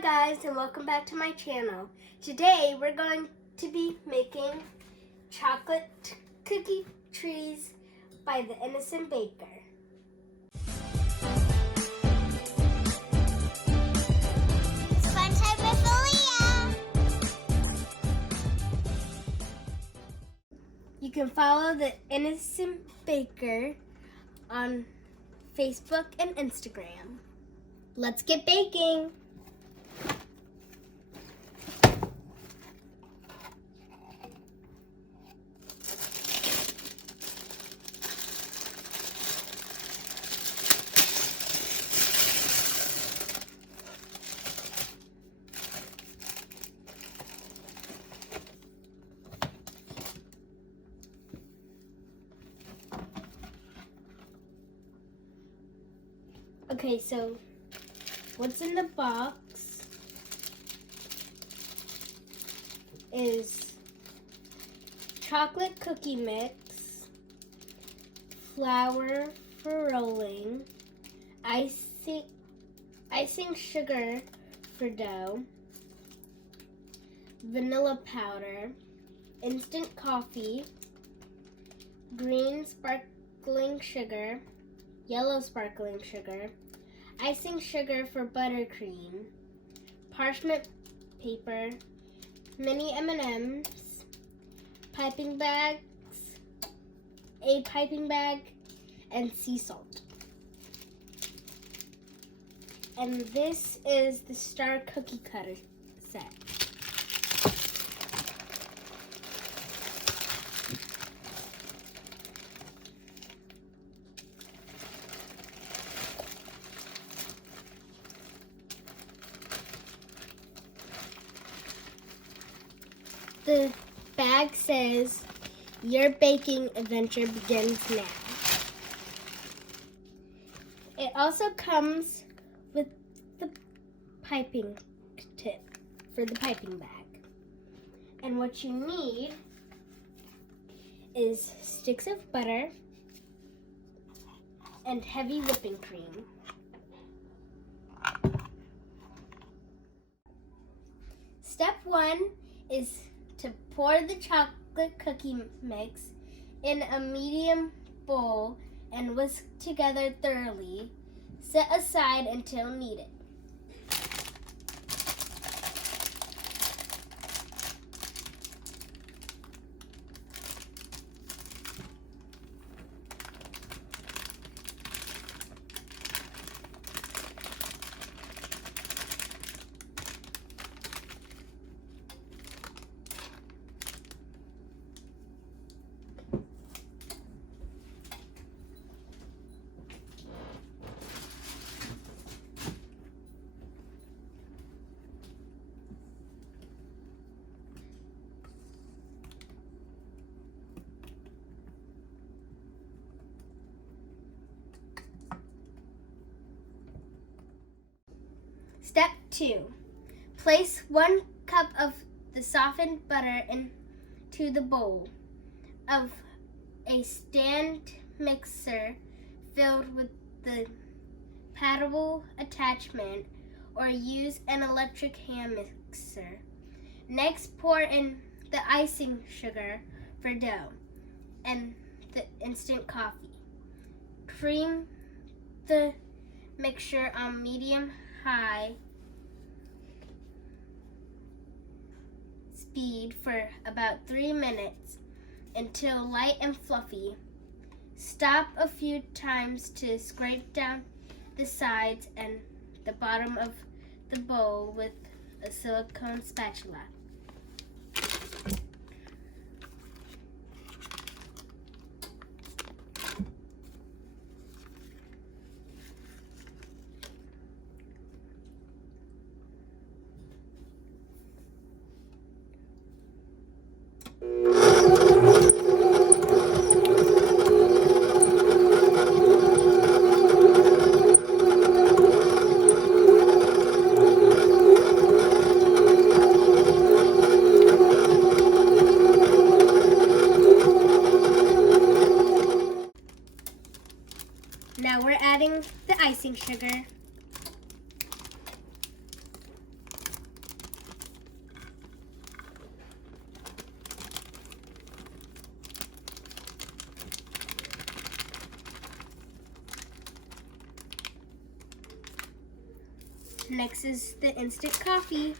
Hi guys, and welcome back to my channel. Today we're going to be making chocolate cookie trees by the Innocent Baker. It's fun time with Aaliyah! You can follow the Innocent Baker on Facebook and Instagram. Let's get baking! Okay, so what's in the box is chocolate cookie mix, flour for rolling, icing sugar for dough, vanilla powder, instant coffee, green sparkling sugar, yellow sparkling sugar, icing sugar for buttercream, parchment paper, mini M&Ms, piping bags, a piping bag, and sea salt. And this is the Star Cookie Cutter set. The bag says, "Your baking adventure begins now." It also comes with the piping tip for the piping bag. And what you need is sticks of butter and heavy whipping cream. Step 1 is to pour the chocolate cookie mix in a medium bowl and whisk together thoroughly. Set aside until needed. Step 2. Place 1 cup of the softened butter into the bowl of a stand mixer filled with the paddle attachment, or use an electric hand mixer. Next, pour in the icing sugar for dough and the instant coffee. Cream the mixture on medium-high speed for about 3 minutes until light and fluffy. Stop a few times to scrape down the sides and the bottom of the bowl with a silicone spatula. Next is the instant coffee.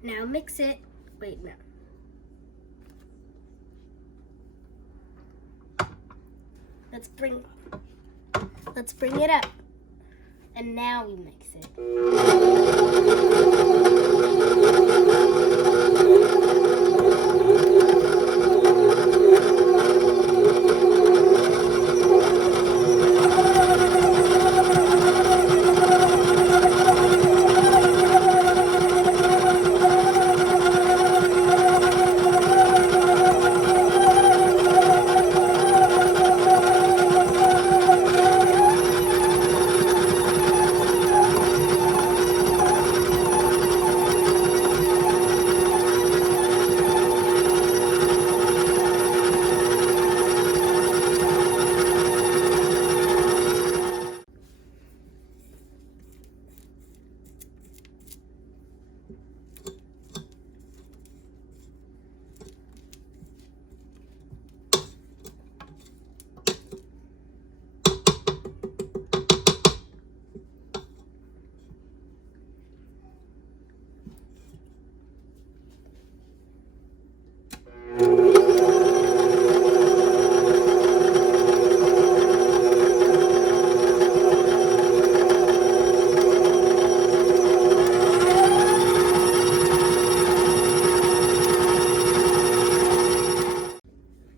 Now mix it. Wait, no. Let's bring it up. And now we mix it.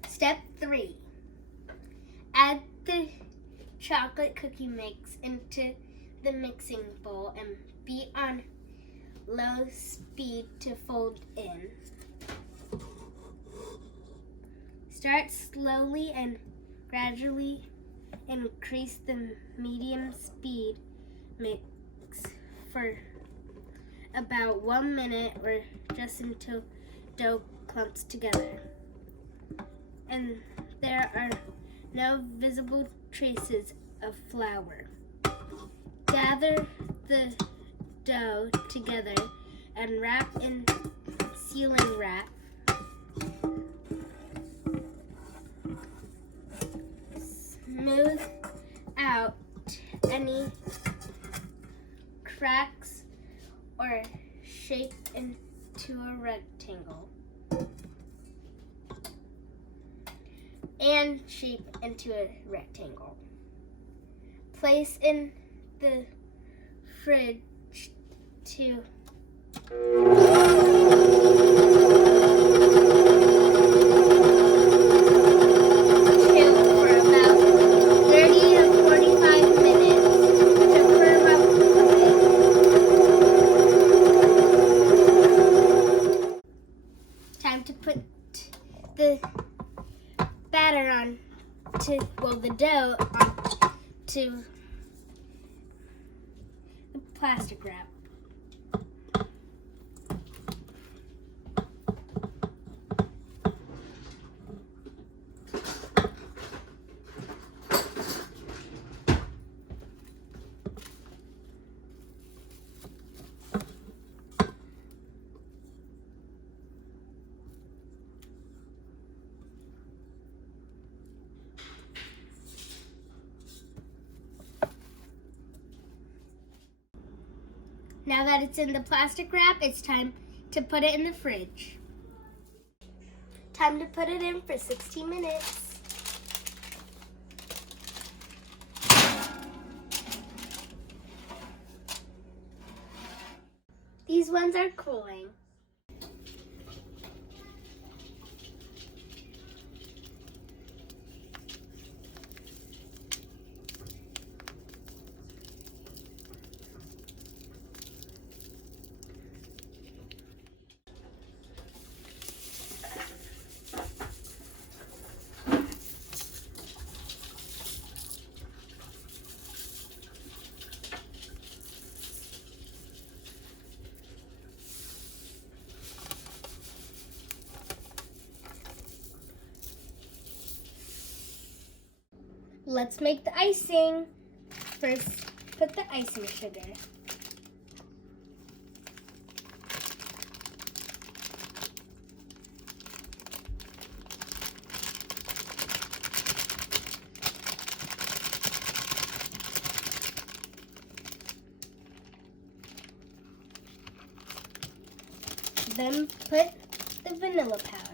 Step 3. Add the chocolate cookie mix into the mixing bowl and beat on low speed to fold in. Start slowly and gradually increase the medium speed mix for about 1 minute or just until dough clumps together and there are no visible traces of flour. Gather the dough together and wrap in sealing wrap. Smooth out any cracks or shape into a rectangle. And shape into a rectangle. Place in the fridge to chill for about 30 to 45 minutes to firm up a bit. Time to put the batter on the dough onto the plastic wrap. Now that it's in the plastic wrap, it's time to put it in the fridge. Time to put it in for 60 minutes. These ones are cooling. Let's make the icing. First, put the icing sugar. Then put the vanilla powder.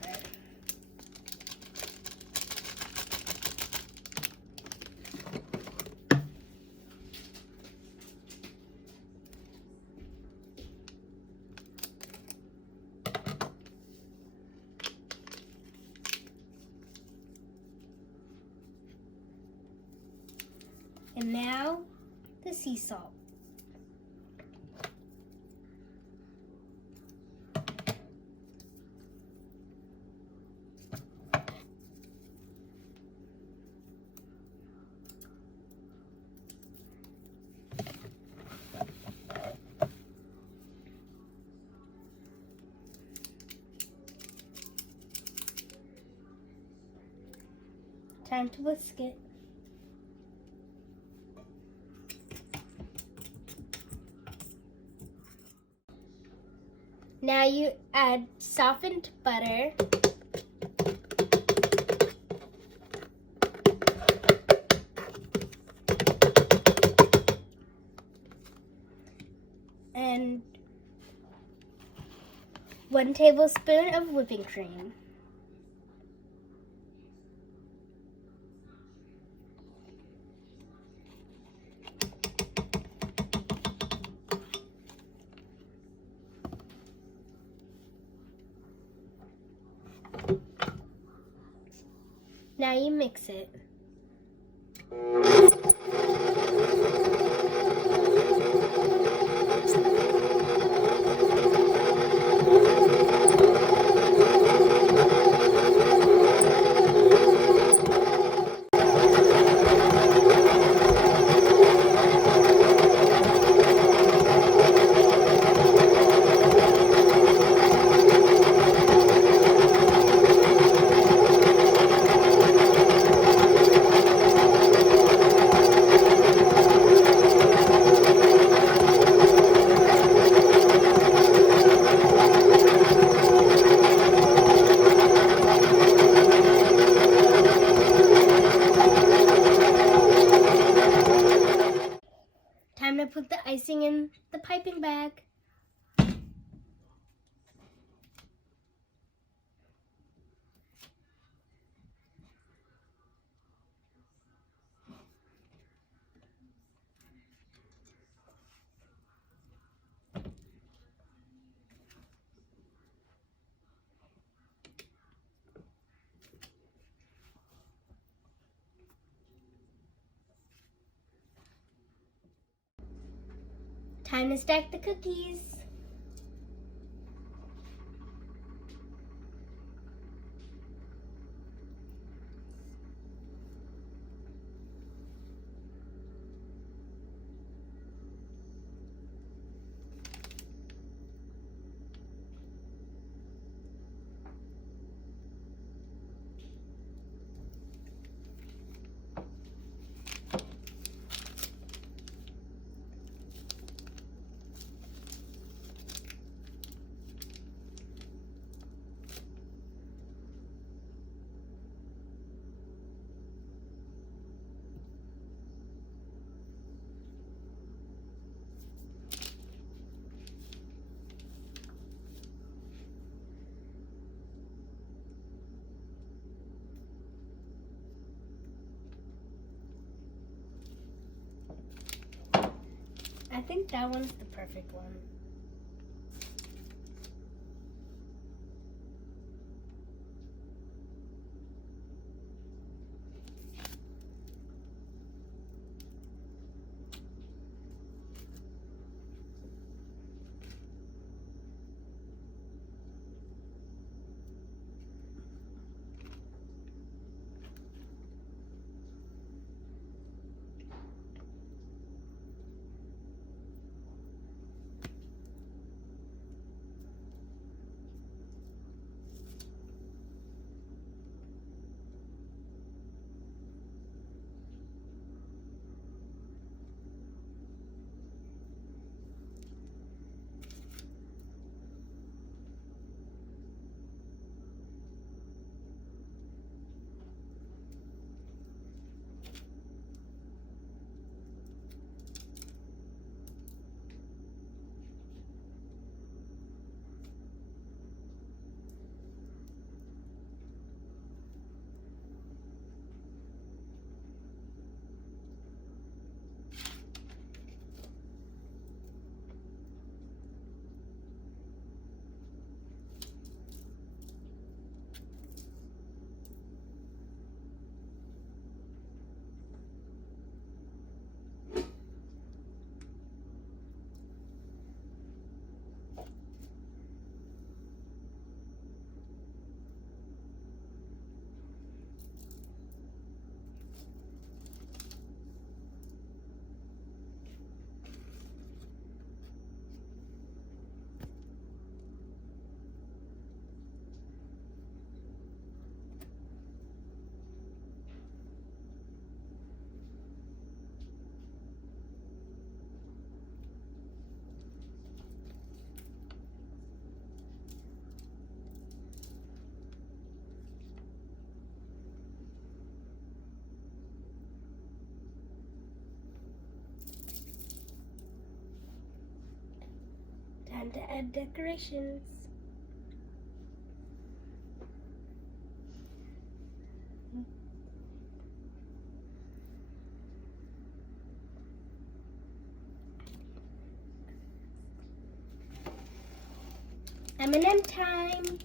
And now the sea salt. Time to whisk it. Now you add softened butter, and 1 tablespoon of whipping cream. Now you mix it. Time to put the icing in the piping bag. Time to stack the cookies. I think that one's the perfect one. Time to add decorations. M&M time.